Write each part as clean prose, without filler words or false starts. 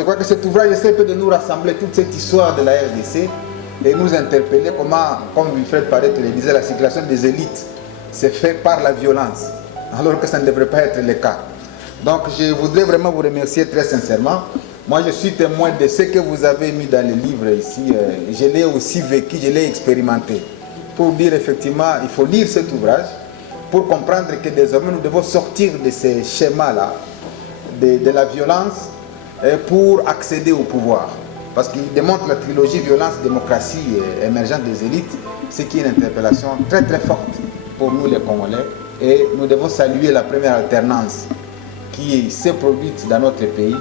je crois que cet ouvrage essaie de nous rassembler toute cette histoire de la RDC et nous interpeller comment, comme Wilfred Paret le disait, la circulation des élites c'est fait par la violence, alors que ça ne devrait pas être le cas. Donc je voudrais vraiment vous remercier très sincèrement. Moi je suis témoin de ce que vous avez mis dans le livre ici. Je l'ai aussi vécu, je l'ai expérimenté. Pour dire effectivement, il faut lire cet ouvrage pour comprendre que désormais nous devons sortir de ces schémas-là, de la violence, pour accéder au pouvoir. Parce qu'il démontre la trilogie violence, démocratie et émergence des élites, ce qui est une interpellation très très forte pour nous les Congolais. Et nous devons saluer la première alternance qui s'est produite dans notre pays.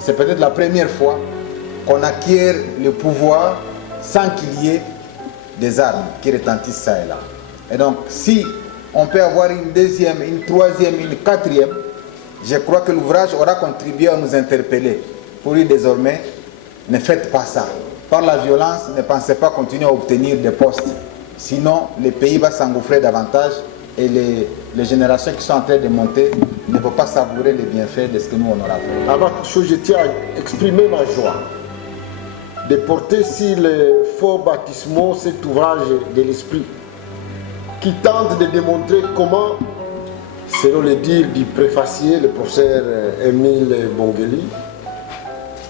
C'est peut-être la première fois qu'on acquiert le pouvoir sans qu'il y ait des armes qui retentissent ça et là. Et donc, si on peut avoir une deuxième, une troisième, une quatrième, je crois que l'ouvrage aura contribué à nous interpeller. Pour dire désormais, ne faites pas ça. Par la violence, ne pensez pas continuer à obtenir des postes. Sinon, le pays va s'engouffrer davantage et les générations qui sont en train de monter ne vont pas savourer les bienfaits de ce que nous on aura fait. Avant toute chose, je tiens à exprimer ma joie de porter sur les faux baptismaux cet ouvrage de l'esprit qui tente de démontrer comment, selon le dire du préfacier, le professeur Émile Bongeli,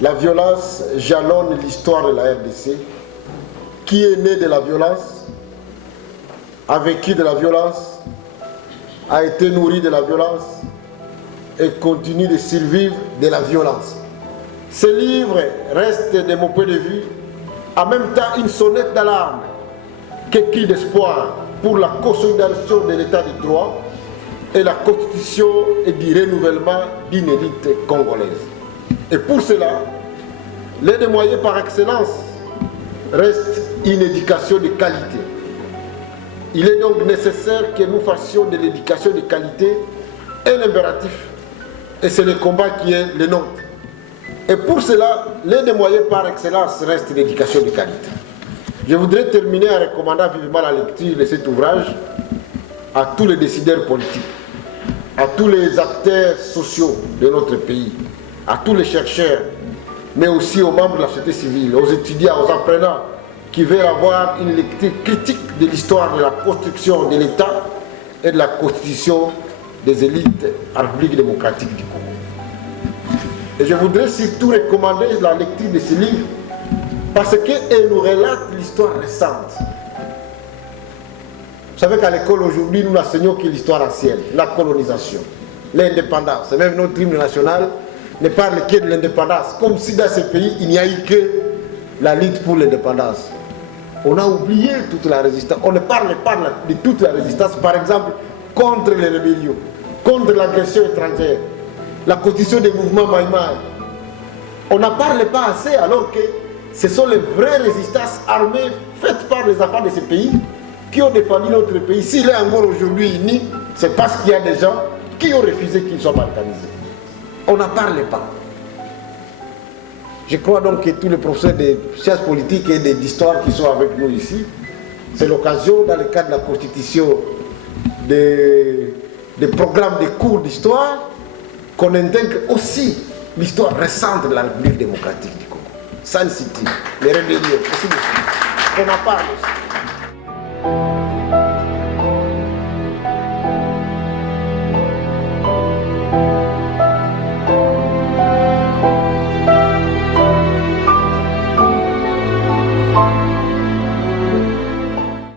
la violence jalonne l'histoire de la RDC, qui est né de la violence, a vécu de la violence, a été nourri de la violence et continue de survivre de la violence. Ce livre reste, de mon point de vue, en même temps une sonnette d'alarme, qu'un cri d'espoir pour la consolidation de l'état de droit et la constitution et du renouvellement d'une élite congolaise. Et pour cela, l'un des moyens par excellence reste une éducation de qualité. Il est donc nécessaire que nous fassions de l'éducation de qualité un impératif. Et c'est le combat qui est le nôtre. Et pour cela, l'un des moyens par excellence reste l'éducation de qualité. Je voudrais terminer en recommandant vivement la lecture de cet ouvrage à tous les décideurs politiques, à tous les acteurs sociaux de notre pays, à tous les chercheurs, mais aussi aux membres de la société civile, aux étudiants, aux apprenants, qui veulent avoir une lecture critique de l'histoire de la construction de l'État et de la constitution des élites en République démocratique du Congo. Et je voudrais surtout recommander la lecture de ce livre parce qu'elle nous relate l'histoire récente. Vous savez qu'à l'école aujourd'hui, nous n'enseignons que l'histoire ancienne, la colonisation, l'indépendance. Même notre hymne national ne parle que de l'indépendance, comme si dans ce pays, il n'y a eu que la lutte pour l'indépendance. On a oublié toute la résistance. On ne parle pas de toute la résistance, par exemple, contre les rébellions, contre l'agression étrangère, la constitution des mouvements Maïmaï. On n'en parle pas assez alors que ce sont les vraies résistances armées faites par les enfants de ce pays qui ont défendu notre pays. S'il est encore aujourd'hui uni, c'est parce qu'il y a des gens qui ont refusé qu'ils soient balkanisés. On n'en parle pas. Je crois donc que tous les professeurs de sciences politiques et d'histoire qui sont avec nous ici, c'est l'occasion, dans le cadre de la constitution des programmes de cours d'histoire, qu'on intègre aussi l'histoire récente de la République démocratique du Congo. San City, les rébellions, aussi, qu'on en parle aussi.